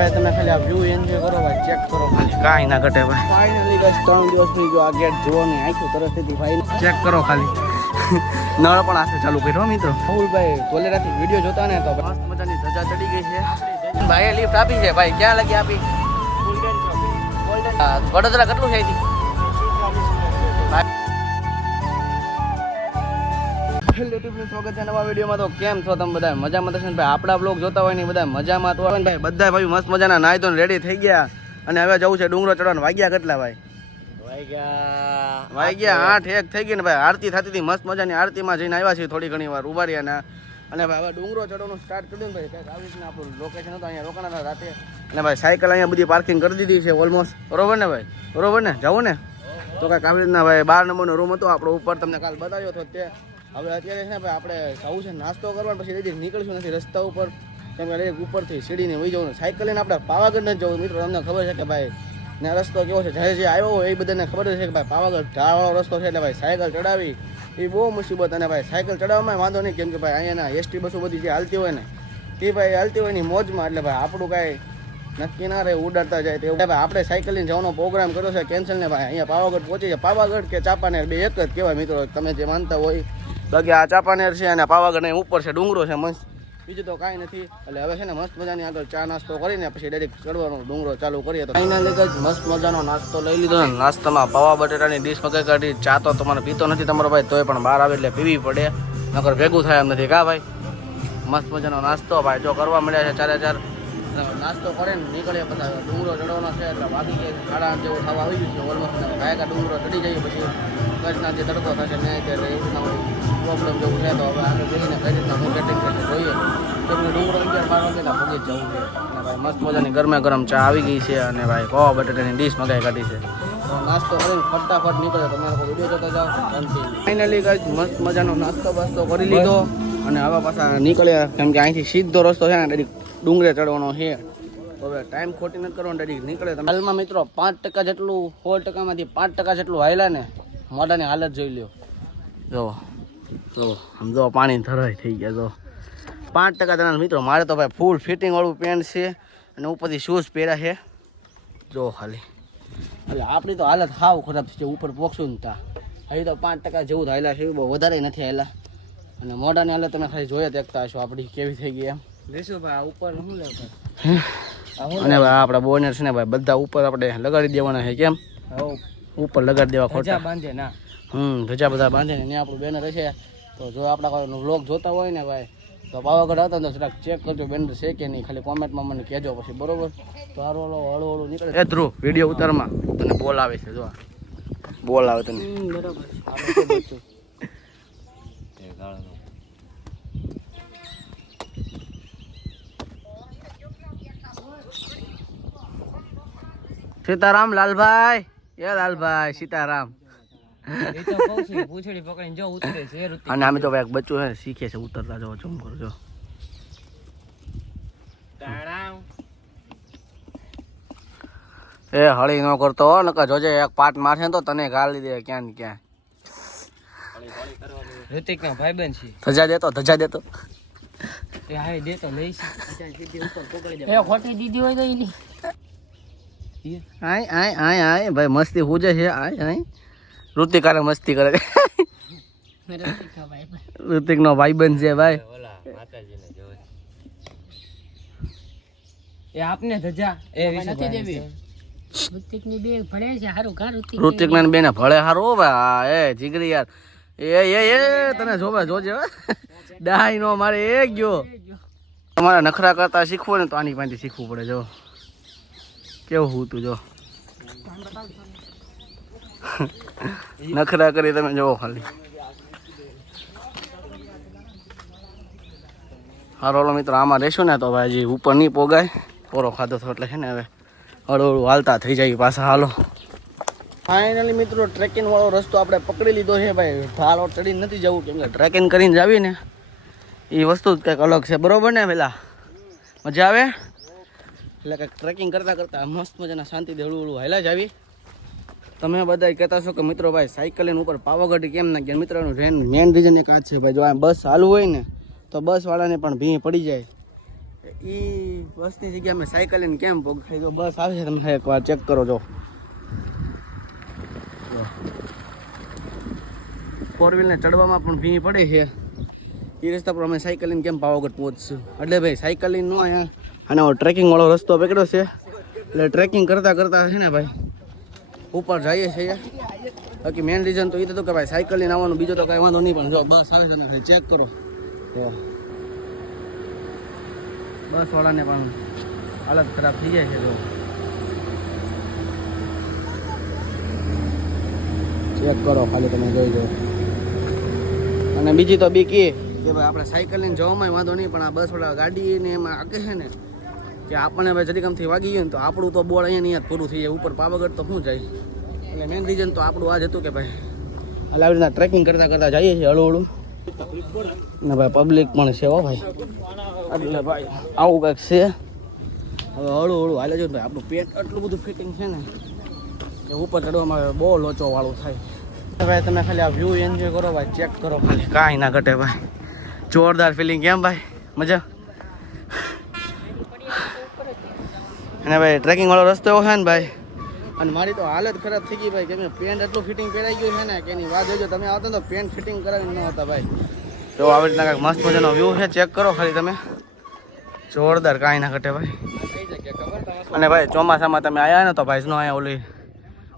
ભાઈ તમે ખાલી આ વ્યૂ એન્જોય કરો ભાઈ, ચેક કરો ખાલી, કાંઈ ના ઘટે ભાઈ. ફાઇનલી ગાઈસ 3 દિવસની જો આ ગેટ જોવાની આખી તરફથી ભાઈ ચેક કરો ખાલી. નળ પણ હાથે ચાલુ કર્યો મિત્રો. ભાઈ ધોલેરાથી વિડીયો જોતા ને તો મસ્ત મજાની ધજા ચડી ગઈ છે ભાઈ. લિફ્ટ આપી છે ભાઈ, ક્યાં લગી આપી? વડોદરા કેટલું છે? સ્વાગત છે નવા વિડીયોમાં. તો કેમ છો તમે બધા? મજામાં થશે ને ભાઈ? આપણા બ્લોગ જોતા હોય ને બધા મજામાં તો ભાઈ. બધા ભાઈ મસ્ત મજાના નાહી ધોઈને રેડી થઈ ગયા અને હવે જવું છે ડુંગરો ચડવાનું. વાગ્યા કેટલા ભાઈ? વાગ્યા 8:01 થઈ ગઈ ને ભાઈ. આરતી થતી હતી, મસ્ત મજાની આરતીમાં જઈને આવ્યા છીએ થોડી ઘણી વાર ઉભા રહ્યા અને ભાઈ હવે ડુંગરો ચડવાનું સ્ટાર્ટ કર્યું ને ભાઈ. કંઈક આવી રીતના આપણું લોકેશન હતું, અહીંયા રોકાણા રાતે. અને ભાઈ સાયકલ અહીંયા બધી પાર્કિંગ કરી દીધી છે ઓલમોસ્ટ. બરોબર ને ભાઈ? બરોબર ને? જવું ને? તો કંઈક આવી રીતના ભાઈ 12 નંબરનો રૂમ હતો આપણો, ઉપર તમને કાલ બતાવ્યો હતો તે. હવે અત્યારે છે ને ભાઈ આપણે જવું છે નાસ્તો કરવા, પછી રેડી નીકળશું નથી રસ્તા ઉપર, કેમ કે ઉપરથી સીડીને વહી જવું. સાયકલ લઈને આપણે પાવાગઢ નથી જવું મિત્રો. તમને ખબર છે કે ભાઈ ને રસ્તો કેવો છે, જે આવ્યો હોય એ બધાને ખબર છે કે ભાઈ પાવાગઢ ઢાળવાળો રસ્તો છે, એટલે ભાઈ સાયકલ ચડાવી એ બહુ મુસીબત. અને ભાઈ સાયકલ ચડાવવામાં વાંધો નહીં, કેમ કે ભાઈ અહીંયાના એસટી બસો બધી જે હાલતી હોય ને એ ભાઈ હાલતી હોય ની મોજમાં, એટલે ભાઈ આપણું કાંઈ નક્કી ના રહે, ઉડાડતા જાય. તો ભાઈ આપણે સાયકલ લઈને જવાનો પ્રોગ્રામ કર્યો છે કેન્સલ ને ભાઈ. અહીંયા પાવાગઢ પહોંચી જાય. પાવાગઢ કે ચાંપાનેર બે એક જ કહેવાય મિત્રો, તમે જે માનતા હોય. બાકી આ ચાંપાનેર છે અને પાવાગઢ અહીં ઉપર છે ડુંગરો છે મસ્ત, બીજું તો કાંઈ નથી. એટલે હવે છે ને મસ્ત મજાની આગળ ચા નાસ્તો કરીને પછી ડાયરેક્ટ ચડવાનો ડુંગરો ચાલુ કરીએ. તો ફાઇનલી જ મસ્ત મજાનો નાસ્તો લઈ લીધો ને. નાસ્તામાં પૌવા બટેટાની ડીશ મગાઈ કાઢી. ચા તો તમારે પીતો નથી તમારો ભાઈ, તોય પણ બહાર આવે એટલે પીવી પડે, નકર ભેગું થાય એમ નથી કા ભાઈ. મસ્ત મજાનો નાસ્તો ભાઈ જો કરવા મળ્યા છે 4:00 નાસ્તો કરીને નીકળીએ. પછી ડુંગરો ચડવાનો છે એટલે વાગી ગઈ 8:30 જેવું થવા આવી ગયું છે ઓલમોસ્ટ. ગાયકા ડુંગરો ચડી જઈએ પછી કઈ રીતના જે તડકો થશે ન્યાય એટલે એ રીતના પ્રોબ્લેમ જેવું છે. તો હવે આપણે જઈને કઈ રીતના હું સેટિંગ કરીને જોઈએ. તો ડુંગરો 11-12 વાગે પગી જ જવું છે. અને ભાઈ મસ્ત મજાની ગરમા ગરમ ચા આવી ગઈ છે અને ભાઈ પૌવા બટેટાની ડીશ મગાઈ કાઢી છે. તો નાસ્તો કરીને ફટાફટ નીકળે. તમે લોકો વિડીયો જોતા જાઓ. ફાઇનલી ગાઈસ મસ્ત મજાનો નાસ્તો બાસ્તો કરી લીધો અને હવે પાછા નીકળ્યા, કેમ કે અહીંથી સીધો રસ્તો છે ને ડાયરેક્ટ ડુંગરે ચડવાનો છે. તો હવે ટાઈમ ખોટી નથી કરવાનો, ડાયરેક્ટ નીકળે. હાલમાં મિત્રો 5% જેટલું 100%માંથી 5% જેટલું હાલ્યા ને મોઢાની હાલત જોઈ લ્યો. જો તો સમજો પાણી ધરાઈ થઈ ગયા. જો 5% જણા મિત્રો. મારે તો ભાઈ ફૂલ ફિટિંગ વાળું પેન્ટ છે અને ઉપરથી શૂઝ પહેર્યા છે. જો ખાલી એટલે આપણી તો હાલત સાવ ખરાબ છે. ઉપર પોખશું ને ત્યાં હજી તો 5% જેવું તો હાલ્યા છે, બહુ વધારે નથી હાલ્યા. અને મોઢાની હાલત તમે ખાલી જોઈએ દેખતા હશો આપણી કેવી થઈ ગઈ એમ. લેશુભાઈ ઉપર શું લેવું? અને ભાઈ આપણા બોનર છે ને ભાઈ બધા ઉપર આપણે લગાડી દેવાના છે. કેમ ઉપર લગાડી દેવા? ખોટા બાંધે ના. ધજા બધા બાંધે ને આપણું બેનર હશે. તો જો આપણા કોઈ વ્લોગ જોતા હોય ને ભાઈ તો પાવાગઢ હતા તો જરાક ચેક કરજો બેનર છે કે નહીં, ખાલી કોમેન્ટમાં મને કહેજો પછી. બરોબર? તો હારું હળવું નીકળે. એ ધ્રુવ વિડીયો ઉતારમાં તને બોલ આવે છે. જો બોલ આવે તને. બરાબર સીતારામ લાલભાઈ. એ લાલભાઈ સીતારામ. અને અમે તો ભાઈ એક બચ્ચું છે શીખે છે ઉતરતા. જો ચમ કરજો. એ હળી નો કરતો હો, નકર જોજે એક પાટ મારશે તો તને ગાળી દે ક્યાં ને ક્યાં. ઋતિક ના ભાઈબંધ છે. ધજા દેતો ધજા દેતો. એ હાય દેતો લઈ છે. સીધી ઉપર પકડી દે. એ ખોટી દીધી હોય તો ઈની. આય આય આય આય ભાઈ મસ્તી હુજે છે. આય આય ઋતિક આરે મસ્તી કરે. ઋતિક નો ભાઈબંધ છે ભાઈ. એ આપને ધજા એ નથી દેવી. ઋતિક ની બે ભળે છે હારું કા. ઋતિક ના બે ને ભળે હારું ભાઈ. એ જીગરી યાર. એ તને જોવે જોજે ડાઈ નો મારે એ ગયો. તમારે નખરા કરતા શીખવું ને તો આની પાસેથી શીખવું પડે. જો કેવું હું તું જો નખરા કરી તમે જોવો ખાલી. હારો મિત્રો આમાં રહેશું ને તો ભાઈ હજી ઉપર નહીં પોગાય. પોરો ખાધો હતો એટલે છે ને હવે હળવું હાલતા થઈ જાય પાછા. હાલો ફાઇનલી મિત્રો ટ્રેકિંગ વાળો રસ્તો આપણે પકડી લીધો છે ભાઈ. ઢાળો ચડીને નથી જવું, કેમ કે ટ્રેકિંગ કરીને જાવી ને એ વસ્તુ જ કંઈક અલગ છે. બરોબર ને? પેલા મજા આવે એટલે કંઈક ટ્રેકિંગ કરતાં કરતાં મસ્ત મજાના શાંતિથી હળવું હાલ્યા જ આવી. તમે બધા કહેતા છો કે મિત્રો ભાઈ સાયકલ લઈને ઉપર પાવાગઢ કેમ ના ગયા? મિત્રોનું મેન રીઝન એક આ છે ભાઈ. જો આ બસ ચાલુ હોય ને તો બસવાળાને પણ ભીં પડી જાય. એ બસની જગ્યાએ અમે સાયકલ લઈને કેમ પગ તો બસ આવે છે, તમે એકવાર ચેક કરો. જો 4 વ્હીલને ચડવામાં પણ ભીની પડે છે. એ રસ્તા પર અમે સાયકલ લઈને કેમ પાવાગઢ પહોંચશું. એટલે ભાઈ સાયકલ લઈને ન અહીંયા અને ટ્રેકિંગ વાળો રસ્તો પકડ્યો છે, એટલે ટ્રેકિંગ કરતાં કરતાં છે ને ભાઈ ઉપર જઈએ છીએ. બાકી મેઇન રીઝન તો એ હતું કે ભાઈ સાયકલ લઈને આવવાનું, બીજો તો કાંઈ વાંધો નહીં. પણ જો બસ આવે છે ને ચેક કરો. બસવાળાને પણ હાલત ખરાબ થઈ જાય છે. જો ચેક કરો ખાલી, તમે જોઈ જાઓ. અને બીજી તો બીક એ કે ભાઈ આપણે સાયકલ લઈને જવામાં વાંધો નહીં, પણ આ બસવાળા ગાડીને એમાં આગે છે ને કે આપણને ભાઈ જરીકમથી વાગી ગયું ને તો આપણું તો બોર્ડ અહીંયા પૂરું થઈ જાય. ઉપર પાવાગઢ તો શું જાય. એટલે મેઇન રીઝન તો આપણું આ જ હતું કે ભાઈ આવી રીતના ટ્રેકિંગ કરતાં કરતાં જઈએ છીએ હળવું ને ભાઈ. પબ્લિક પણ છે હો ભાઈ, એટલે ભાઈ આવું કંઈક છે. હવે હળવું હાલે છે ભાઈ. આપણું પેટ આટલું બધું ફિટિંગ છે ને કે ઉપર ચડવામાં બહુ લોચો વાળું થાય. ભાઈ તમે ખાલી આ વ્યૂ એન્જોય કરો ભાઈ, ચેક કરો ખાલી, કાંઈ ના ઘટે ભાઈ. જોરદાર ફિલિંગ. કેમ ભાઈ મજા? અને ભાઈ ટ્રેકિંગ વાળો રસ્તો એવો છે ને ભાઈ, અને મારી તો હાલત ખરાબ થઈ ગઈ ભાઈ કે મેં પેન્ટ એટલું ફિટિંગ પહેરાઈ ગયું છે ને કે એની વાત જોજો. તમે આવતા તો પેન્ટ ફિટિંગ કરાવી ન હતા ભાઈ. તો આવી રીતના કાંઈક મસ્ત મજાનો વ્યૂ છે, ચેક કરો ખાલી તમે. જોરદાર, કાંઈ ના ઘટે ભાઈ. અને ભાઈ ચોમાસામાં તમે આવ્યા ને તો ભાઈ સ્નો અહીંયા ઓલી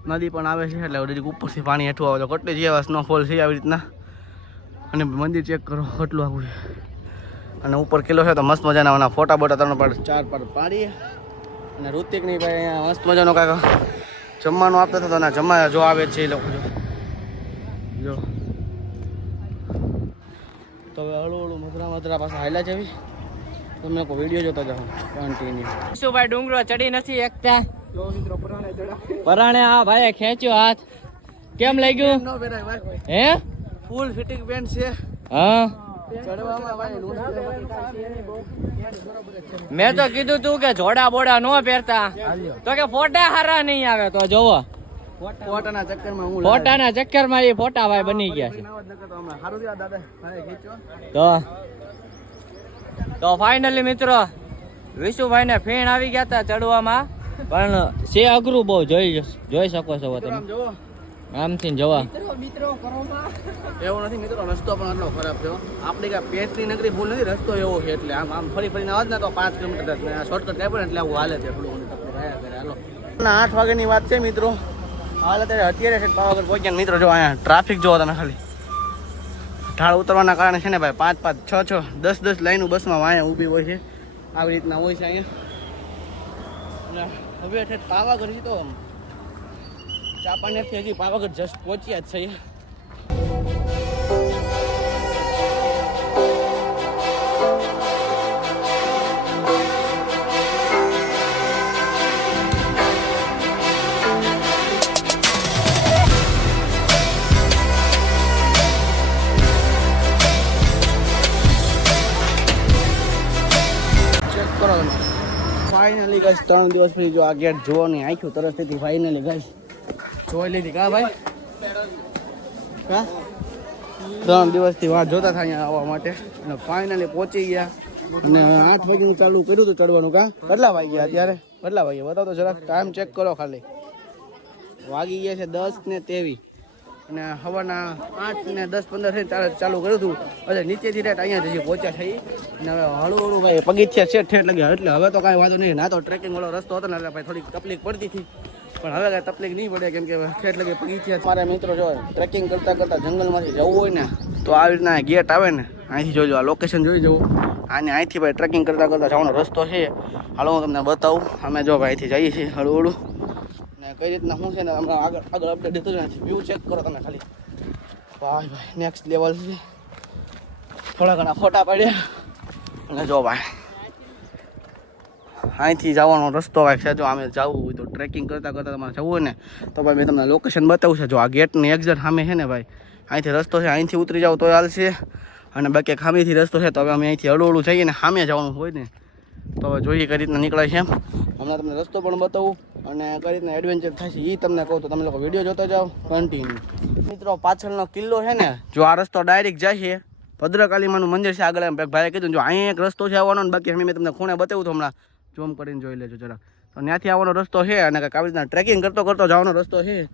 નદી પણ આવે છે, એટલે ઓલી ઉપરથી પાણી હેઠું આવે તો કેટલી જેવા સ્નોફોલ છે આવી રીતના. અને મંદિર ચેક કરો કેટલું આવું છે. અને ઉપર કિલ્લો છે તો મસ્ત મજાના ફોટા બોટા 3-4 પાડીએ. અને ઋતિકની ભાઈ અહીંયા મસ્ત મજાનો કાંઈક જમવાનું આપતા હતા, અને જમવા જો આવે છે એ લોકો. જો તો હવે હળવું મધરા પાસે હાલ્યા છે. તમે લોકો વિડીયો જોતા જાઓ કન્ટિન્યુ. શું ભાઈ ડુંગરો ચડી નથી એકતા? પરાણે આ ભાઈ ખેંચ્યો હાથ. કેમ લાગ્યું? હે ફૂલ ફિટિંગ પેન્ટ છે. હા ચડવામાં ભાઈ મેં તો કીધું તું કે જોડા બોડા નો પહેરતા, તો કે ફોટા હારા નહીં આવે. તો જોવો ફોટાના ચક્કરમાં હું ફોટાના ચક્કરમાં એ ફોટા ભાઈ બની ગયા છે. તો ફાઇનલી મિત્રો વિશુભાઈ ને ફેણ આવી ગયા હતા ચડવામાં, પણ છે અઘરું બહુ. જોઈ શકો છો તમે આમથી જવા. એવું નથી મિત્રો, રસ્તો પણ એટલો ખરાબ થયો. આપણે કાંઈ પેટની નગરી ભૂલ નથી, રસ્તો એવો છે. એટલે આમ ફરીને આવત ને તો 5 કિલોમીટર શોર્ટકટ કાંઈ પણ એટલે આવું હાલે છે. હાલો 8 વાગ્યાની વાત છે મિત્રો. હાલ અત્યારે પાવાગઢ પહોંચ્યા મિત્રો. જો અહીંયા ટ્રાફિક જોવો તમે ખાલી. ઢાળ ઉતરવાના કારણે છે ને ભાઈ 5-5, 6-6, 10-10 લાઈનો બસમાં અહીંયા ઊભી હોય છે. આવી રીતના હોય છે અહીંયા. હવે પાવાગઢ તો ચાપાનેરથી હજી પાવાગઢ જસ્ટ પહોંચ્યા જ છે. ફાઇનલી ગાઈસ 3 દિવસ પછી જો આ ગેટ જોવો નહીં આખ્યું તરસ થી ફાઇનલી ગાઈસ જોઈ લીધી. કા ભાઈ કા 3 દિવસથી વાત જોતા હતા અહીંયા આવવા માટે, અને ફાઇનલી પહોંચી ગયા. અને 8 વાગ્યાનું ચાલુ કર્યું હતું ચડવાનું. કા કેટલા વાગ્યા અત્યારે? કેટલા વાગ્યા બતાવો તો જરાક, ટાઈમ ચેક કરો ખાલી. વાગી ગયા છે 10:23, અને સવારના 8 ને 10-15 થઈ ચાલુ કર્યું હતું. એટલે નીચેથી રેટ અહીંયા જઈએ પહોંચ્યા છે. અને હવે હળવું ભાઈ પગથિયા છે ઠેઠ લગ્યા. એટલે હવે તો કાંઈ વાંધો નહીં. ના તો ટ્રેકિંગ વાળો રસ્તો હતો ને એટલે ભાઈ થોડીક તકલીફ પડતી હતી, પણ હવે કાંઈ તકલીફ નહીં પડે, કેમ કે ઠેઠ લગે પગથિયા. મારા મિત્રો જો ટ્રેકિંગ કરતાં કરતાં જંગલમાંથી જવું હોય ને તો આવી રીતના ગેટ આવે ને અહીંથી જોઈજો. આ લોકેશન જોઈ જવું. અને અહીંથી ભાઈ ટ્રેકિંગ કરતાં કરતાં જવાનો રસ્તો છે. હાલો હું તમને બતાવું. અમે જો ભાઈ અહીંથી જઈએ છીએ હળવું. ને કઈ રીતના શું છે ને હમણાં આગળ અપડેટ દીધું છે. વ્યૂ ચેક કરો તમે ખાલી. ભાઈ નેક્સ્ટ લેવલ છે. થોડા ઘણા ફોટા પાડ્યા. અને જો ભાઈ અહીંથી જવાનો રસ્તો કાંઈક છે. જો અમે જવું હોય તો ટ્રેકિંગ કરતાં કરતાં તમારે જવું હોય ને તો ભાઈ મેં તમને લોકેશન બતાવું છે. જો આ ગેટની એક્ઝેક્ટ સામે છે ને ભાઈ, અહીંથી રસ્તો છે. અહીંથી ઉતરી જાવ તો હાલશે, અને બાકી ખામીથી રસ્તો છે. તો હવે અમે અહીંથી હળવું જઈએ ને સામે જવાનું હોય ને તો હવે જોઈએ કઈ રીતના નીકળાય છે. હમણાં તમને રસ્તો પણ બતાવું અને કઈ રીતના એડવેન્ચર થાય છે એ તમને કહું. તો તમે લોકો વિડીયો જોતા જાઓ કન્ટિન્યુ. મિત્રો પાછળનો કિલ્લો છે ને, જો આ રસ્તો ડાયરેક્ટ જાય છે તો ભદ્રકાલીમાનું મંદિર છે આગળ. એમ ભાઈએ કીધું જો અહીંયા એક રસ્તો છે આવવાનો, ને બાકી મેં તમને ખૂણે બતાવ્યું તો હમણાં ઝૂમ કરીને જોઈ લેજો જરાક. તો ત્યાંથી આવવાનો રસ્તો છે અને કંઈક આવી રીતના ટ્રેકિંગ કરતો કરતો જવાનો રસ્તો છે.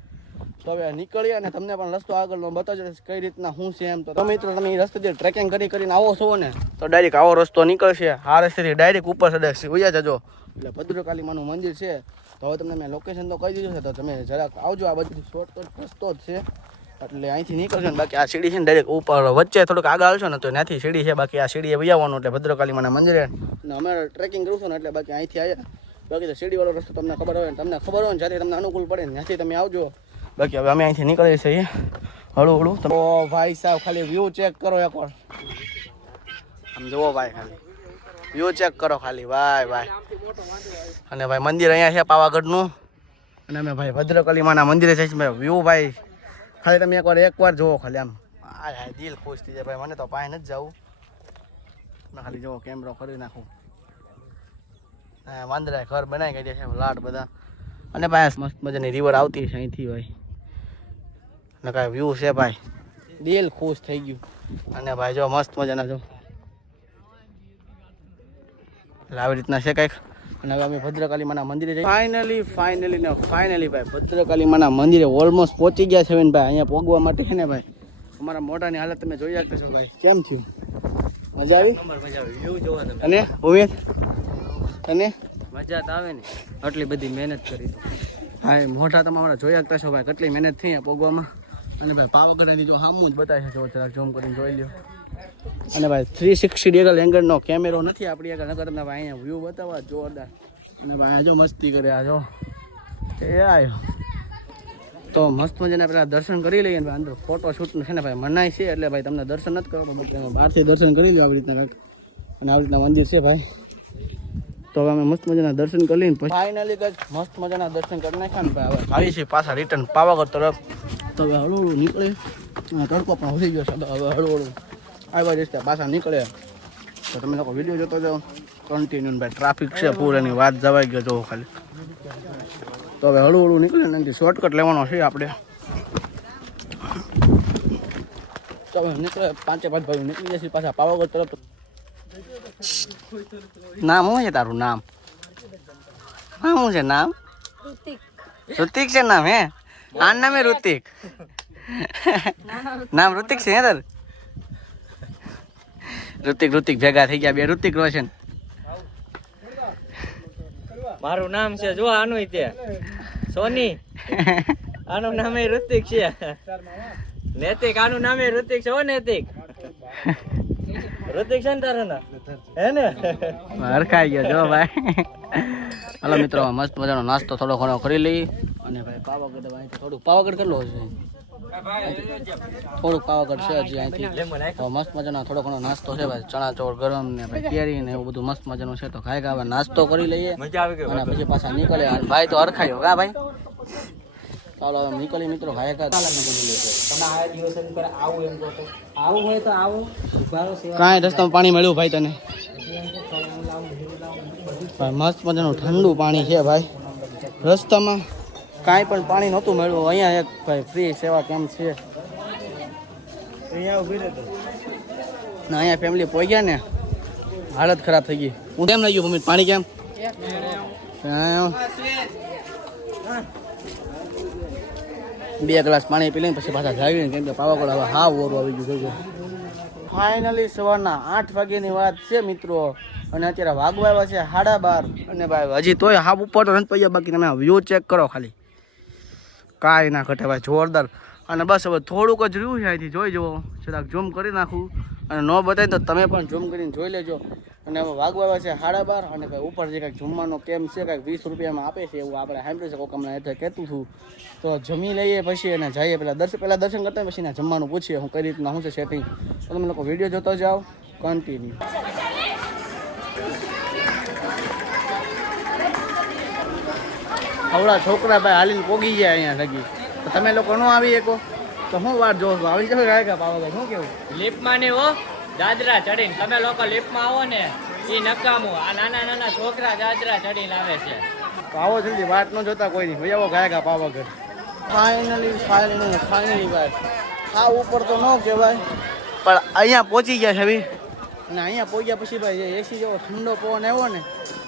તો હવે નીકળીએ અને તમને પણ રસ્તો આગળનો બતાવજો કઈ રીતના શું છે એમ. તો મિત્રો તમે એ રસ્તેથી ટ્રેકિંગ કરીને આવો છો ને તો ડાયરેક્ટ આવો રસ્તો નીકળશે. આ રસ્તેથી ડાયરેક્ટ ઉપર સડક ઉયા જજો એટલે ભદ્રકાલીમાનું મંદિર છે. તો હવે તમને મેં લોકેશન તો કહી દીધું છે, તો તમે જરાક આવજો. આ બધું શોર્ટકટ રસ્તો જ છે એટલે અહીંથી નીકળશે ને બાકી આ સીડી છે ને ડાયરેક્ટ ઉપર વચ્ચે થોડુંક આગળ આવશો ને તો ત્યાંથી સીડી છે. બાકી આ સીડીએ વૈયાવાનું એટલે ભદ્રકાલીમાના મંદિરે ને અમે ટ્રેકિંગ કરીશું ને એટલે બાકી અહીંથી આવ્યા. બાકી તો સીડીવાળો રસ્તો તમને ખબર હોય ને જ્યાંથી તમને અનુકૂળ પડે ને ત્યાંથી તમે આવજો. બાકી હવે અમે અહીંથી નીકળીએ છીએ હળું હળું. તો ભાઈ સાહેબ ખાલી વ્યૂ ચેક કરો એકવાર. આમ જુઓ ભાઈ, ખાલી વ્યૂ ચેક કરો ખાલી ભાઈ. અને ભાઈ મંદિર અહીંયા છે પાવાગઢનું અને અમે ભાઈ ભદ્રકાલીમાના મંદિરે જઈશું ભાઈ. વ્યૂ ભાઈ ખાલી તમે એકવાર જુઓ ખાલી આમ આ દિલ ખુશ થઈ જાય ભાઈ. મને તો પાસે નથી જવું, ખાલી જુઓ કેમેરો કરી નાખું. વાંદરાએ ઘર બનાવી કાઢ્યા છે લાટ બધા. અને ભાઈ મસ્ત મજાની રિવર આવતી છે અહીંથી ભાઈ. અને કાંઈ વ્યૂ છે ભાઈ, દિલ ખુશ થઈ ગયું. અને ભાઈ જો મસ્ત મજાના જો એટલે આવી રીતના છે કંઈક. અને હવે અમે ભદ્રકાલીમાના મંદિરે જઈએ. ફાઇનલી ભાઈ ભદ્રકાલીમાના મંદિરે ઓલમોસ્ટ પહોંચી ગયા છે ને ભાઈ. અહીંયા પહોંચવા માટે છે ને ભાઈ અમારા મોઢાની હાલત તમે જોઈ શકતા છો ભાઈ. કેમ છે? મજા આવી? વ્યૂ જોવા તમે. અને ઉમેદ અને મજા તો આવે ને, આટલી બધી મહેનત કરી. હા મોઢા તમે અમારા જોઈ શકતા છો ભાઈ, કેટલી મહેનત થઈ પહોંચવામાં. અને ભાઈ પાવાગઢની જો સામું જ બતાવે છે, જરાક ઝૂમ કરીને જોઈ લ્યો. અને ભાઈ 360 ડિગ્રી એંગલનો કેમેરો નથી આપણી આગળ, નકર તમને ભાઈ અહીંયા વ્યૂ બતાવવા જોરદાર. અને ભાઈ જો મસ્તી કરે આ જો એ આવ્યો. તો મસ્ત મજાના પેલા દર્શન કરી લઈએ ને અંદર ફોટો શૂટનું છે ને ભાઈ મનાય છે એટલે ભાઈ તમને દર્શન નથી કરવા પડે, બહારથી દર્શન કરી લો આવી રીતના. અને આવી રીતના મંદિર છે ભાઈ. તો હવે અમે મસ્ત મજાના દર્શન કરી લઈને પછી ફાઇનલી મસ્ત મજાના દર્શન કરી નાખ્યા ને ભાઈ. હવે આવી છે પાછા રિટર્ન પાવાગઢ તરફ. તો હવે હળવું હળવું નીકળે. તડકો પણ વધી ગયો છે, હવે હળવું હળવું આવ્યા જશે પાછા નીકળે. તો તમે લોકો વિડીયો જોતો જાઓ કન્ટિન્યુ. ભાઈ ટ્રાફિક છે પૂરાની વાત જવાઈ ગયો જો ખાલી. તો હવે હળવું હળવું નીકળે ને એનાથી શોર્ટકટ લેવાનો છે આપણે. તો હવે નીકળે 5 ભાઈ નીકળી જશે પાછા પાવાગઢ તરફ. નામ શું છે તારું? નામ શું છે? નામ ઋતિક છે નામ? હે આ નામ હે ઋતિક? નામ ઋતિક છે હે તાર? ઋતિક ભેગા થઈ ગયા બે ઋતિક રોશન. મારું નામ છે જો આનું તે સોની, આનું નામ ઋતિક છે. નૈતિક આનું નામ ઋતિક છે. હો નૈતિક, ઋતિક છે ને તારું નામ? હે ને હરખાઈ ગયો જો ભાઈ. હાલો મિત્રો મસ્ત મજાનો નાસ્તો થોડો ઘણો કરી લઈ. અને ભાઈ પાવાગઢ થોડુંક પાવાગઢ કેટલો છે? થોડુંક પાવાગઢ છે હજી અહીંથી. તો મસ્ત મજાનો થોડો ઘણો નાસ્તો છે ભાઈ. ચણા ચોળ ગરમ ને ભાઈ કેરી ને એવું બધું મસ્ત મજાનું છે. તો ખાઈ ખાવા નાસ્તો કરી લઈએ અને પછી પાછા નીકળે. ભાઈ તો હરખાયો કા ભાઈ. ચાલો હવે નીકળી મિત્રો ખાઈ ખા. કાંઈ રસ્તામાં પાણી મળ્યું ભાઈ તને? મસ્ત મજાનું ઠંડુ પાણી છે ભાઈ. રસ્તામાં કાંઈ પણ પાણી નહોતું મળ્યું. અહીંયા એક ભાઈ ફ્રી સેવા કેમ છે અહીંયા ફેમિલી પહોંચ્યા ને હાલત ખરાબ થઈ ગઈ. હું કેમ લઈ ગયું મમ્મી પાણી? કેમ 2 ગ્લાસ પાણી પી લઈને પછી પાછા જાવીને કેમ કે પાવાગઢ હવે હા ઓરું આવી ગયું. ફાઇનલી સવારના 8 વાગ્યાની વાત છે મિત્રો. અને અત્યારે વાગવા આવ્યા છે 12:30. અને ભાઈ હજી તોય હાફ ઉપર તો નથી પડ્યા. બાકી તમે વ્યૂ ચેક કરો ખાલી, કાંઈ ના ઘટે ભાઈ જોરદાર. અને બસ હવે થોડુંક જ રહ્યું છે અહીંથી જોઈ જુઓ. જરાક ઝૂમ કરી નાખું અને ન બતાવી તો તમે પણ ઝૂમ કરીને જોઈ લેજો. અને હવે વાગવા આવ્યા છે 12:30. અને ભાઈ ઉપર જે કાંઈક જમવાનો કેમ છે કાંઈક 20 રૂપિયામાં આપે છે એવું આપણે સાંભળ્યું છે. કોઈક હમણાં એટલે કહેતું છું. તો જમી લઈએ પછી અને જઈએ પહેલાં દર્શન કરતા પછી ને જમવાનું પૂછીએ હું કઈ રીતના શું છે સેટિંગ. તો તમે લોકો વિડીયો જોતો જાઓ કન્ટિન્યુ. આવડા છોકરા ભાઈ હાલીને પોગી ગયા અહીંયા લગી. તો તમે લોકો ન આવી શકો તો શું વાર જો આવી જશે કાંઈ પાવાગઢ શું કેવું? લિફ્ટમાં ને હો દાદરા ચડીને તમે લોકો લિફ્ટમાં આવો ને એ નકામું. આ નાના નાના છોકરા દાદરા ચડીને આવે છે. તો આવો જલ્દી વાત ન જોતા કોઈ નહીં. ભાઈ આવો ગાયકા પાવાગઢ. ફાઇનલી ભાઈ હા ઉપર તો ન કહેવાય, પણ અહીંયા પહોંચી ગયા છે હવે અને અહીંયા પહોંચ્યા પછી ભાઈ જે એસી જેવો ઠંડો પવન આવ્યો ને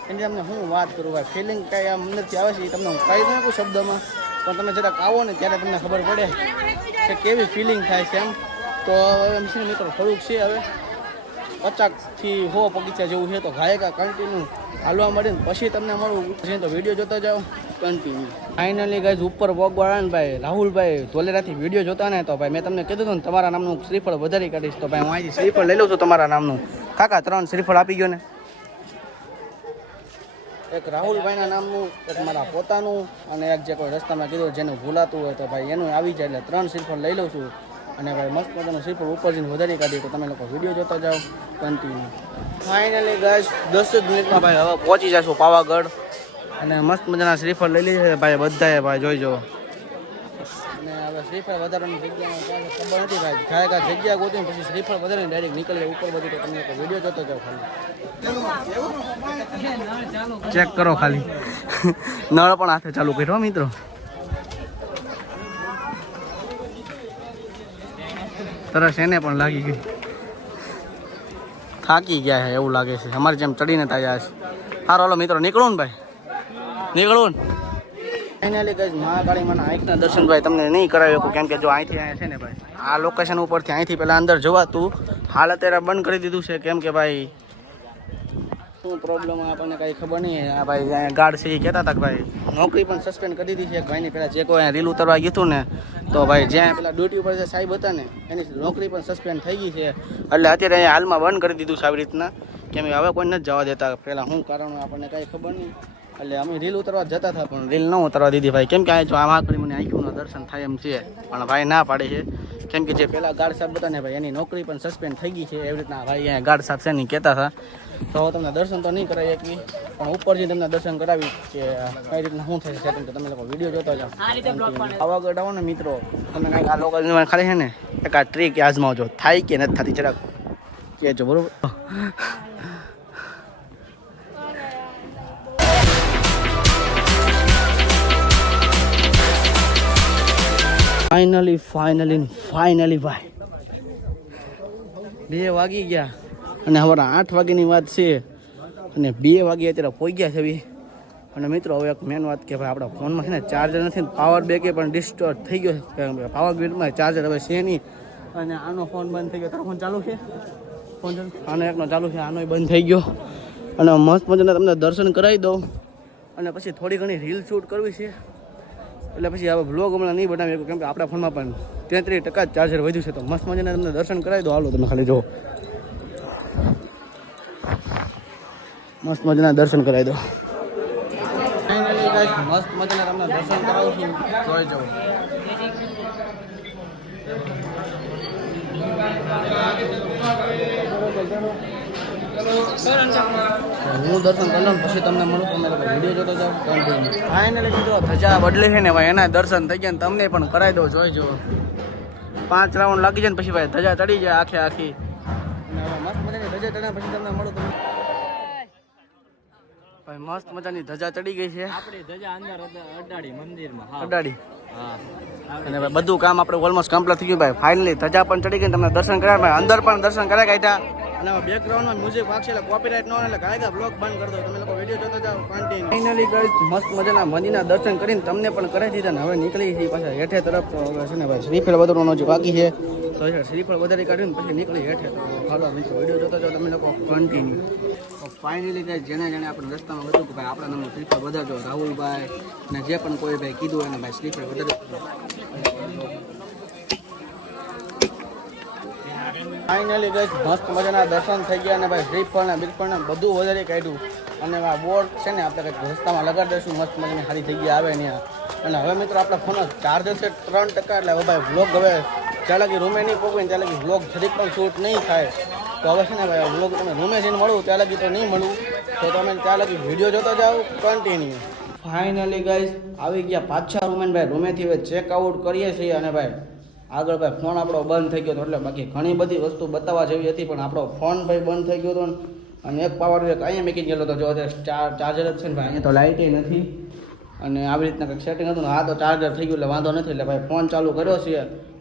એની તમને હું વાત કરું ભાઈ ફિલિંગ કાંઈ આમ અંદરથી આવે છે એ તમને હું કહી દઉં શકું શબ્દમાં પણ તમે જરાક આવો ને ત્યારે તમને ખબર પડે કે કેવી ફિલિંગ થાય છે એમ તો એમ છે ને મિત્રો થોડુંક છે હવે 50થી 100 પગથિયા જેવું છે તો ગાયકા કન્ટિન્યુ હાલવા મળે ને પછી તમને મળું છે તો વિડીયો જોતા જાઓ કન્ટિન્યુ ફાઇનલી ગાઈઝ ઉપર વોગવાળા ને ભાઈ રાહુલભાઈ ધોલેરાથી વિડીયો જોતા ને તો ભાઈ મેં તમને કીધું હતું ને તમારા નામનું શ્રીફળ વધારી કાઢીશ તો ભાઈ હું અહીંથી શ્રીફળ લઈ લઉં છું તમારા નામનું કાકા 3 શ્રીફળ આપી ગયો ને એક રાહુલભાઈના નામનું એક મારા પોતાનું અને એક જે કોઈ રસ્તામાં કીધું જેનું ભૂલાતું હોય તો ભાઈ એનું આવી જાય એટલે 3 શ્રીફળ લઈ લઉં છું અને ભાઈ મસ્ત મજાનું શ્રીફળ ઉપર જઈને વધારી કાઢી તો તમે લોકો વિડીયો જોતા જાઓ કન્ટિન્યુ ફાઇનલી ગાઈઝ 10 જ મિનિટમાં ભાઈ હવે પહોંચી જશું પાવાગઢ અને મસ્ત મજાના શ્રીફળ લઈ લીધે ભાઈ બધાએ ભાઈ જોઈજો અને હવે શ્રીફળ વધારવાની જગ્યામાં ખબર નથી ભાઈ ગાયકા જગ્યા ગોતી પછી શ્રીફળ વધારીને ડાયરેક્ટ નીકળીએ ઉપર બધી તો તમે લોકો વિડીયો જોતા જાઓ ખાલી ચેક કરો ખાલી નળ પણ હાથે ચાલુ કર્યો મિત્રો તરસ એને પણ લાગી ગઈ થાકી ગયા છે એવું લાગે છે અમારે જેમ ચડીને થયા છે સારું હાલો મિત્રો નીકળું ને ભાઈ નીકળું ને ફાઇનલી ગઈ મહાકાળી માના આંખના દર્શન ભાઈ તમને નહીં કરાવી શકું કેમ કે જો અહીંથી અહીંયા છે ને ભાઈ આ લોકેશન ઉપરથી અહીંથી પહેલાં અંદર જવાતું હાલ અત્યારે બંધ કરી દીધું છે કેમ કે ભાઈ શું પ્રોબ્લેમ આપણને કાંઈ ખબર નહીં આ ભાઈ અહીંયા ગાર્ડ છે એ કહેતા હતા કે ભાઈ નોકરી પણ સસ્પેન્ડ કરી દીધી છે એક ભાઈની પહેલાં જે કોઈ અહીંયા રીલ ઉતરવા ગયું હતું ને તો ભાઈ જ્યાં પેલા ડ્યુટી ઉપર જે સાહેબ હતા ને એની નોકરી પણ સસ્પેન્ડ થઈ ગઈ છે એટલે અત્યારે અહીંયા હાલમાં બંધ કરી દીધું છે આવી રીતના કેમ કે હવે કોઈ નથી જવા દેતા પહેલાં શું કારણ આપણને કાંઈ ખબર નહીં એટલે અમે રીલ ઉતરવા જતા હતા પણ રીલ ન ઉતરવા દીધી ભાઈ કેમ કે આ જો આમાં કરી મને આંખોનું દર્શન થાય એમ છે પણ ભાઈ ના પાડે છે કેમ કે જે પહેલાં ગાર્ડ સાહેબ હતા ને ભાઈ એની નોકરી પણ સસ્પેન્ડ થઈ ગઈ છે એવી રીતના ભાઈ અહીંયા ગાર્ડ સાહેબ છે ને કહેતા હતા તો તમને દર્શન તો નહીં કરાવી શકીએ પણ ઉપર જઈને તમને દર્શન કરાવી કે કઈ રીતના શું થશે સેટિંગ તો તમે લોકો વિડીયો જોતા જાઓ પાવાગઢ આવો ને મિત્રો તમે કાંઈક આ લોકો ખાલી છે ને એક આ ટ્રીક આજમાવજો થાય કે નથી થતી જરાક કહેજો બરોબર ફાઇનલી ભાઈ 2 વાગી ગયા અને સવારે 8 વાગ્યાની વાત છે અને 2 વાગે અત્યારે પહોંચ્યા છે અને મિત્રો હવે એક મેન વાત કે ભાઈ આપણા ફોનમાં છે ને ચાર્જર નથી પાવર બેકે પણ ડિસ્ટોર્ટ થઈ ગયો છે પાવર બેકમાં ચાર્જર હવે છે નહીં અને આનો ફોન બંધ થઈ ગયો તારો ફોન ચાલુ છે ફોન આનો એકનો ચાલુ છે આનો બંધ થઈ ગયો અને મસ્ત મજાના તમને દર્શન કરાવી દઉં અને પછી થોડી ઘણી રીલ શૂટ કરવી છે એટલે પછી હવે બ્લોગ હમણાં નહીં બનાવી શકું કેમ કે આપણા ફોનમાં પણ 33% જ ચાર્જર વધ્યું છે તો મસ્ત મજાના તમને દર્શન કરાવી દો હાલો તમે ખાલી જુઓ મસ્ત મજાના દર્શન કરાવી દો ફાઇનલી ગાઈસ મસ્ત મજાના તમને દર્શન કરાવું છું જોઈ જાઓ હું દર્શન કરી લઉં પછી તમને મળું તમે વિડીયો જોતો જાઓ કન્ટિન્યુ ફાઇનલી મિત્રો ધજા બદલે છે ને ભાઈ એના દર્શન થઈ ગયા ને તમને પણ કરાવી દો જોઈ જો 5 રાઉન્ડ લાગી જાય ને પછી ભાઈ ધજા ચડી જાય આખી મસ્ત મજાની ધજા ચડ્યા પછી તમને મળું ભાઈ મસ્ત મજાની ધજા ચડી ગઈ છે આપણી ધજા અંદર અડાડી મંદિરમાં અડાડી હા અને ભાઈ બધું કામ આપણે ઓલમોસ્ટ કમ્પ્લીટ થઈ ગયું ભાઈ ફાઇનલી ધજા પણ ચડી ગઈ તમને દર્શન કર્યા ભાઈ અંદર પણ દર્શન કર્યા કાઢ્યા અને બેકગ્રાઉન્ડમાં મ્યુઝિક વાગશે એટલે કોપીરાઇટ ન હોય એટલે કાયદા બ્લોગ બંધ કરી દો તમે લોકો વિડીયો જોતા જાઓ કન્ટિન્યુ ફાઇનલી ગાઈસ મસ્ત મજાના મંદિરના દર્શન કરીને તમને પણ કરાવી દીધા ને હવે નીકળી છે પાછા હેઠે તરફ તો હવે છે ને ભાઈ શ્રીફળ વધારવાનો જે બાકી છે તો શ્રીફળ વધારી કાઢીને પછી નીકળી હેઠે તો હાલો મિત્રો વિડીયો જોતા જાઓ તમે લોકો કન્ટિન્યુ તો ફાઇનલી ગાઈસ જેને આપણે રસ્તામાં બધું કે ભાઈ આપણા નામનું શ્રીફળ વધારજો રાહુલભાઈ અને જે પણ કોઈ ભાઈ કીધું એને ભાઈ શ્રીફળ વધારજો ફાઇનલી ગઈ મસ્ત મજાના દર્શન થઈ ગયા અને ભાઈ શ્રીફળ ને બિલફળ ને બધું વધારે કાઢ્યું અને આ બોર્ડ છે ને આપણે કંઈક રસ્તામાં લગાડી દઈશું મસ્ત મજાની સારી જગ્યા આવે ત્યાં અને હવે મિત્રો આપણા ફોનનો ચાર્જર છે 3% એટલે હવે ભાઈ વ્લોગ હવે જ્યાં લગી રૂમે નહીં પહોંચે ત્યાં લગી વ્લોગ જરીક પણ શૂટ નહીં થાય તો હવે છે ને ભાઈ વ્લોગ તમે રૂમે જઈને મળું ત્યાં લગી તો નહીં મળું તો તમે ત્યાં લગી વિડીયો જોતા જાઓ કન્ટિન્યુ ફાઇનલી ગાઈઝ આવી ગયા પાછા રૂમે ભાઈ રૂમેથી હવે ચેકઆઉટ કરીએ છીએ અને ભાઈ આગળ ભાઈ ફોન આપણો બંધ થઈ ગયો હતો એટલે બાકી ઘણી બધી વસ્તુ બતાવવા જેવી હતી પણ આપણો ફોન ભાઈ બંધ થઈ ગયો હતો અને એક પાવર બેક અહીંયા મૂકી ગયેલો હતો જો ચાર્જર જ છે ને ભાઈ અહીંયા તો લાઇટે નથી અને આવી રીતના કંઈક સેટિંગ હતું ને આ તો ચાર્જર થઈ ગયું એટલે વાંધો નથી એટલે ભાઈ ફોન ચાલુ કર્યો છે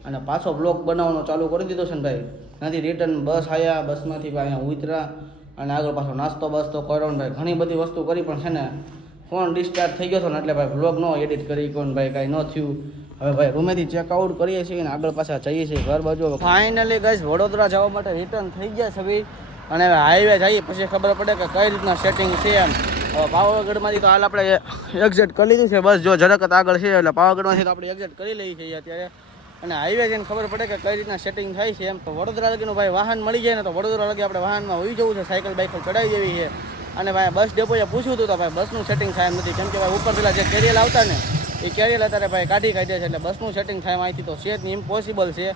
અને પાછો બ્લોગ બનાવવાનો ચાલુ કરી દીધો છે ને ભાઈ. ત્યાંથી રિટર્ન બસ આવ્યા, બસમાંથી ભાઈ અહીંયા ઉતરા અને આગળ પાછો નાસ્તો બાસ્તો કર્યો ને ભાઈ ઘણી બધી વસ્તુ કરી, પણ છે ને ફોન ડિસ્ચાર્જ થઈ ગયો હતો ને એટલે ભાઈ બ્લોગ ન એડિટ કરી કોણ ભાઈ કાંઈ ન થયું. હવે ભાઈ રૂમેથી ચેકઆઉટ કરીએ છીએ અને આગળ પાછા જઈએ છીએ ઘર બાજુ. ફાઇનલી ગાઈસ વડોદરા જવા માટે રિટર્ન થઈ ગયા છે ભાઈ, અને હવે હાઈવે જઈએ પછી ખબર પડે કે કઈ રીતના સેટિંગ છે એમ. હવે પાવાગઢમાંથી તો હાલ આપણે એક્ઝિટ કરી લીધી છે, બસ જો જરાક જ આગળ છે એટલે પાવાગઢમાંથી તો આપણે એક્ઝિટ કરી લઈએ છીએ અત્યારે. અને હાઈવે જઈને ખબર પડે કે કઈ રીતના સેટિંગ થાય છે એમ. તો વડોદરા લગીનું ભાઈ વાહન મળી જાય ને તો વડોદરા લગી આપણે વાહનમાં હોઈ જવું છે, સાયકલ બાઇકલ ચડાવી દેવી છે. અને ભાઈ બસ ડેપોએ પૂછ્યું હતું તો ભાઈ બસનું સેટિંગ થાય એમ નથી, કેમ કે ભાઈ ઉપર પેલા જે કેરિયલ આવતા ને એ કેરિયલ અત્યારે ભાઈ કાઢી કાઢ્યા છે, એટલે બસનું સેટિંગ થાય અહીંથી તો છે જ નહીં, ઇમ્પોસિબલ છે.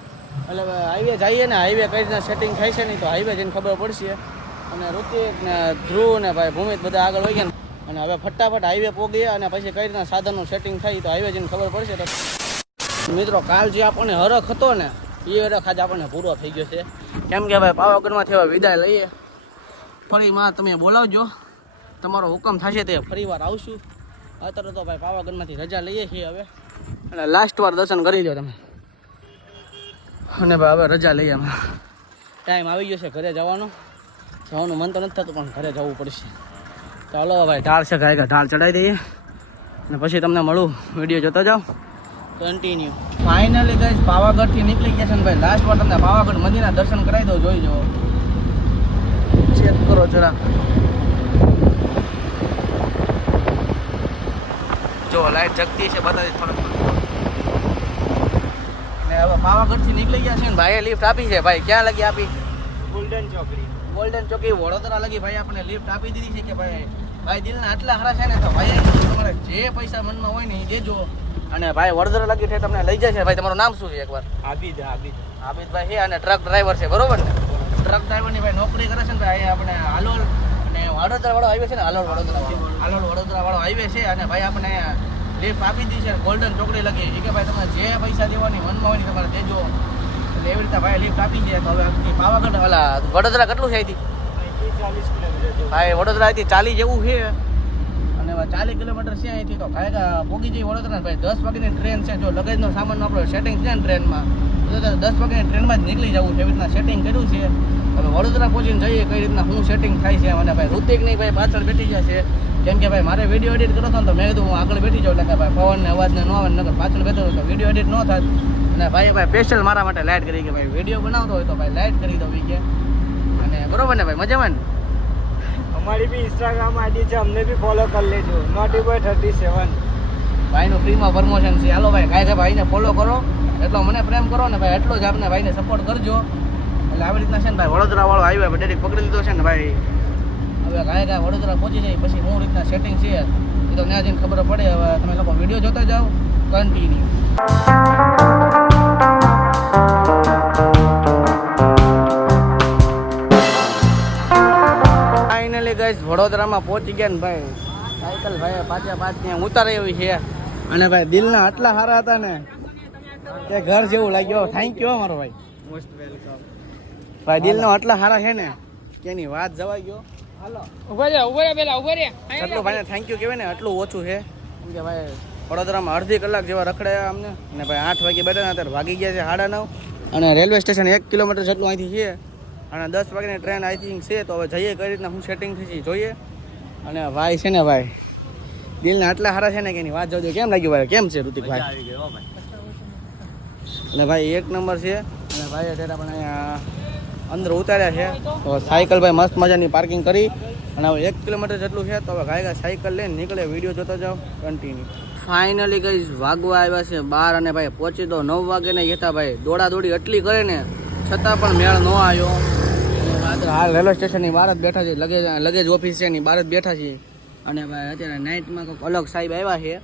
એટલે હાઈવે જઈએ ને હાઈવે કઈ રીતના સેટિંગ થાય છે નહીં તો હાઈવે જઈને ખબર પડશે. અને ઋતિક ને ધ્રુવ ને ભાઈ ભૂમિત બધા આગળ વહી ગયા અને હવે ફટાફટ હાઈવે પોગીએ અને પછી કઈ રીતના સાધનનું સેટિંગ થાય તો હાઈવે જઈને ખબર પડશે. તો મિત્રો કાલ જે આપણને હરખ હતો ને એ હરખ આજે આપણને પૂરો થઈ ગયો છે, કેમ કે ભાઈ પાવાગઢમાંથી હવે વિદાય લઈએ. ફરી માં તમે બોલાવજો, તમારો હુકમ થશે તે ફરી વાર આવશું. અત્યારે તો ભાઈ પાવાગઢમાંથી રજા લઈએ છીએ હવે, અને લાસ્ટ વાર દર્શન કરી લો તમે. અને ભાઈ હવે રજા લઈએ અમે, ટાઈમ આવી ગયો છે ઘરે જવાનું મન તો નથી થતું પણ ઘરે જવું પડશે. ચાલો ભાઈ ઢાળ છે ગાય ઢાળ ચડાવી દઈએ અને પછી તમને મળું, વિડીયો જોતા જાઓ કન્ટિન્યુ. ફાઇનલી ગાઈસ પાવાગઢથી નીકળી ગયા છે ને ભાઈ લાસ્ટ વાર તમને પાવાગઢ મંદિરના દર્શન કરાવી દો, જોઈ જાઓ, ચેક કરો જરા. જો લાઈટ જગતી છે બતાવી થોડુંક. ને હવે પાવાગઢથી નીકળી ગયા છે ને ભાઈએ લિફ્ટ આપી છે ભાઈ. ક્યાં લગી આપી? ગોલ્ડન ચોકી વડોદરા લગી ભાઈ આપણે લિફ્ટ આપી દીધી છે કે ભાઈ દિલના આટલા હારા છે ને તો ભાઈ તમારે જે પૈસા મનમાં હોય ને એ દેજો. અને ભાઈ વડોદરા લગી છે તમને લઈ જાય છે. ભાઈ તમારું નામ શું છે એકવાર? આબિદભાઈ છે અને ટ્રક ડ્રાઈવર છે, બરોબર ને? ટ્રક ડ્રાઈવરની ભાઈ નોકરી કરે છે ને ભાઈ આપણે હાલોલ અને વડોદરા વાળો હાઈવે છે ને, હાલોલ વડોદરા વાળો હાઈવે છે. અને ભાઈ આપણે લિફ્ટ આપી દીધી છે ગોલ્ડન ચોકડી લગી એ કે ભાઈ તમારે જે પૈસા દેવાની મનમાં હોય ને તમારે દેજો. એટલે એવી રીતે ભાઈ લિફ્ટ આપી છે. તો હવે પાવાગઢ ઓલા વડોદરા કેટલું છે અહીંથી? 40 કિલોમીટર ભાઈ વડોદરા અહીંથી 40 જેવું છે. અને 40 કિલોમીટર છે અહીંથી તો કાંઈ પોગી જઈએ વડોદરા. ભાઈ 10 વાગ્યાની ટ્રેન છે. જો લગેજનો સામાનનો આપણો સેટિંગ છે ને ટ્રેનમાં તો 10 વાગ્યાની ટ્રેનમાં જ નીકળી જવું છે, એવી રીતના સેટિંગ કર્યું છે. હવે વડોદરા પહોંચીને જઈએ કઈ રીતના શું સેટિંગ થાય છે. અને ભાઈ ઋતિકની ભાઈ પાછળ બેઠી જશે, કેમ કે ભાઈ મારે વિડીયો એડિટ કરતો હતો ને તો મેં કીધું હું આગળ બેઠી જાઉં એટલે કે ભાઈ પવનને અવાજને ન આવે નગર પાછળ બેઠો તો વિડીયો એડિટ ન થાય. અને ભાઈ સ્પેશિયલ મારા માટે લાઇટ કરી કે ભાઈ વિડીયો બનાવતો હોય તો ભાઈ લાઇટ કરી દો કે. અને બરોબર ને ભાઈ મજામાં ને? અમારી બી ઇન્સ્ટાગ્રામ આઈડી છે, અમને બી ફોલો કરી લેજો, naughtyboy37. ભાઈનું ફ્રીમાં પ્રમોશન છે. હાલો ભાઈ કાંઈ ભાઈને ફોલો કરો, એટલો મને પ્રેમ કરો ને ભાઈ એટલો જ આપને ભાઈને સપોર્ટ કરજો. એટલે આવી રીતના છે ને ભાઈ વડોદરા વાળો હાઈવે ડાયરેક્ટ પકડી લીધો છે ને ભાઈ. હવે કાંઈ વડોદરા પહોંચી જાય પછી શું રીતના સેટિંગ છે એ તો ત્યાં જઈને ખબર પડે. હવે તમે લોકો વિડીયો જોતા જાઓ કન્ટિન્યુ. ફાઇનલી ગાઈસ વડોદરામાં પહોંચી ગયા ને ભાઈ. સાયકલ ભાઈ પાંચ ત્યાં ઉતારે એવી છે. અને ભાઈ દિલના આટલા સારા હતા ને કે ઘર જેવું લાગ્યો. થેન્ક યુ મારો ભાઈ, મોસ્ટ વેલકમ. ભાઈ દિલનો આટલા સારા છે ને કે એની વાત જવા ગયો. હાલો ઉભા રે એટલું ભાઈને થેન્ક યુ કહેવાય ને આટલું ઓછું છે. કેમ કે ભાઈ વડોદરામાં અડધી કલાક જેવા રખડાયા અમને. અને ભાઈ 8 વાગે બેઠા અત્યારે વાગી ગયા છે 9:30. અને રેલવે સ્ટેશન 1 કિલોમીટર જેટલું અહીંથી છે. અને 10 વાગ્યાની ટ્રેન આઈ થિંક છે. તો હવે જઈએ કઈ રીતના હું સેટિંગ થઈ છે જોઈએ. અને ભાઈ છે ને ભાઈ દિલના આટલા સારા છે ને કે એની વાત જોજો. કેમ લાગ્યું ભાઈ? કેમ છે ઋતિકભાઈ? અને ભાઈ 1 નંબર છે. અને ભાઈ અત્યારે આપણે અહીંયા અંદર ઉતાર્યા છે. તો સાયકલ ભાઈ મસ્ત મજાની પાર્કિંગ કરી અને હવે 1 કિલોમીટર જેટલું છે. તો હવે ગાય સાયકલ લઈને નીકળે, વિડીયો જોતા જાઓ કન્ટિન્યુ. ફાઇનલી ગઈ વાગવા આવ્યા છે 12 અને ભાઈ પહોંચી તો 9 વાગે ને હતા ભાઈ. દોડા દોડી એટલી કરે ને છતાં પણ મેળ ન આવ્યો. હાલ રેલવે સ્ટેશનની બહાર જ બેઠા છે, લગેજ ઓફિસ છે એની બહાર જ બેઠા છીએ. અને ભાઈ અત્યારે નાઇટમાં કંઈક અલગ સાહેબ આવ્યા છે.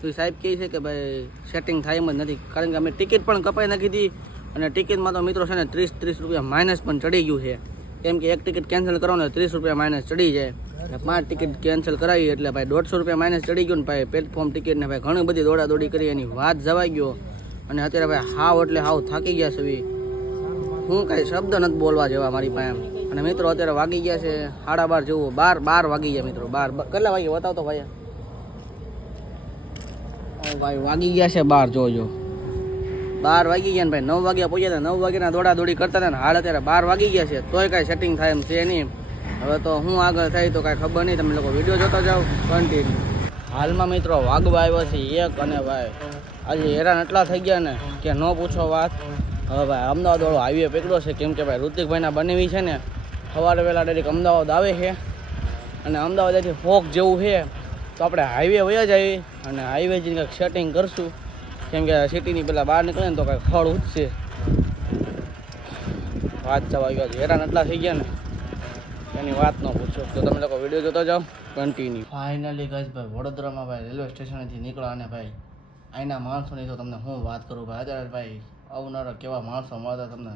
તો એ સાહેબ કહે છે કે ભાઈ સેટિંગ થાય એમ જ નથી, કારણ કે અમે ટિકિટ પણ કપાઈ નાખી હતી. અને ટિકિટમાં તો મિત્રો છે ને 30 રૂપિયા માઇનસ પણ ચડી ગયું છે. કેમ કે એક ટિકિટ કેન્સલ કરો ને 30 રૂપિયા માઇનસ ચડી જાય. 5 ટિકિટ કેન્સલ કરાવી એટલે ભાઈ 150 રૂપિયા માઇનસ ચડી ગયું ને ભાઈ. પ્લેટફોર્મ ટિકિટ ને ભાઈ ઘણી બધી દોડાદોડી કરી એની વાત જવાઈ ગયો. અને અત્યારે ભાઈ હાવ એટલે હાવ થાકી ગયા છે. હું કાંઈ શબ્દ નથી બોલવા જેવા મારી પાસે. અને મિત્રો અત્યારે વાગી ગયા છે 12:30 જેવું. 12 વાગી ગયા મિત્રો. 12 કેટલા વાગે બતાવતો ભાઈ? ભાઈ વાગી ગયા છે 12 જોજો. 12 વાગી ગયા ને ભાઈ 9 વાગ્યા પહોંચ્યા હતા. 9 વાગ્યાના દોડાદોડી કરતા હતા ને હાલ અત્યારે 12 વાગી ગયા છે તોય કાંઈ સેટિંગ થાય એમ છે નહીં. હવે તો હું આગળ થાય તો કાંઈ ખબર નહીં. તમે લોકો વિડીયો જોતા જાઓ કન્ટિન્યુ. હાલમાં મિત્રો વાગવા આવ્યો છે 1 અને ભાઈ આજે હેરાન એટલા થઈ ગયા ને કે ન પૂછો વાત. હવે ભાઈ અમદાવાદ વાળો હાઈવે પકડ્યો છે કેમ કે ભાઈ ઋતિકભાઈના બનેવી છે ને સવારે વહેલા ડાયરેક્ટ અમદાવાદ આવે છે અને અમદાવાદથી ફોક જેવું છે તો આપણે હાઈવે વયા જ આવી અને હાઈવે જઈને કંઈક સેટિંગ કરશું કેમ કે સિટીની પહેલાં બહાર નીકળે ને તો કાંઈક ફળ ઉઠશે. વાત જવા ગયા છે હેરાન એટલા થઈ ગયા ને એની વાત ન પૂછો. તો તમે લોકો વિડીયો જોતા જાઓ કન્ટિન્યુ. ફાઇનલી ગઈશ ભાઈ વડોદરામાં ભાઈ રેલવે સ્ટેશનેથી નીકળ્યા અને ભાઈ અહીંના માણસોની તો તમને હું વાત કરું ભાઈ અત્યારે ભાઈ આવનારા કેવા માણસો મળતા તમને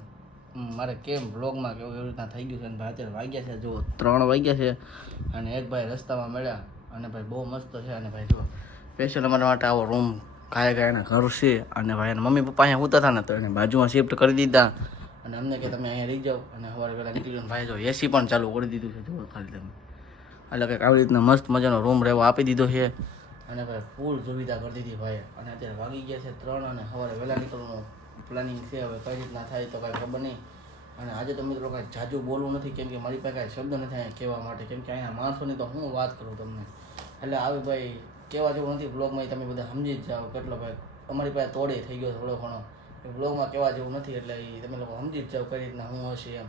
મારે કેમ બ્લોગમાં કેવું એવી રીતના થઈ ગયું છે. અને ભાઈ અત્યારે વાગ્યા છે જો 3 વાગ્યા છે અને એક ભાઈ રસ્તામાં મળ્યા અને ભાઈ બહુ મસ્ત છે. અને ભાઈ જો સ્પેશિયલ અમારા માટે આવો રૂમ કાંઈ એના ઘર છે અને ભાઈ એના મમ્મી પપ્પા અહીંયા ઉતા હતા ને તો એને બાજુમાં શિફ્ટ કરી દીધા અને અમને કે તમે અહીંયા રહી જાઓ અને સવારે પહેલાં નીકળી ગયો. ભાઈ જો એસી પણ ચાલુ કરી દીધું છે જો ખાલી તમે એટલે કંઈક આવી રીતના મસ્ત મજાનો રૂમ રહેવા આપી દીધો છે અને ભાઈ ફૂલ સુવિધા કરી દીધી ભાઈ. અને અત્યારે વાગી ગયા છે 3 અને સવારે વહેલા નીકળવાનું પ્લાનિંગ છે. હવે કઈ રીતના થાય તો કાંઈ ખબર નહીં. અને આજે તો મિત્રો કાંઈ જાજુ બોલવું નથી કેમ કે મારી પાસે કાંઈ શબ્દ નથી અહીંયા કહેવા માટે કેમ કે અહીંયા માણસોની તો હું વાત કરું તમને. એટલે આવી ભાઈ કહેવા જેવું નથી બ્લોગમાં તમે બધા સમજી જ જાઓ કેટલો ભાઈ અમારી પાસે તોડે થઈ ગયો થોડો ઘણો એ બ્લોગમાં કહેવા જેવું નથી એટલે એ તમે લોકો સમજી જ જાઓ કઈ રીતના હું હશે એમ.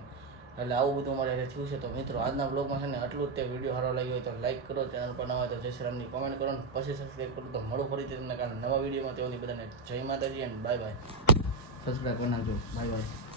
એટલે આવું બધું અમારે થયું છે. તો મિત્રો આજના બ્લોગમાં છે ને આટલું જ તે વિડીયો સારો લાગ્યો હોય તો લાઈક કરો, ચેનલ પર નવા હોય તો જય શ્રી રામની કોમેન્ટ કરો ને પછી સબસ્ક્રાઈબ કરો. તો મળું ફરીથી તમને કારણ નવા વિડીયોમાં તેઓની બધાને જય માતાજી અને બાય બાય. સબસ્ક્રાઈબ કરી નાખજો. Bye bye.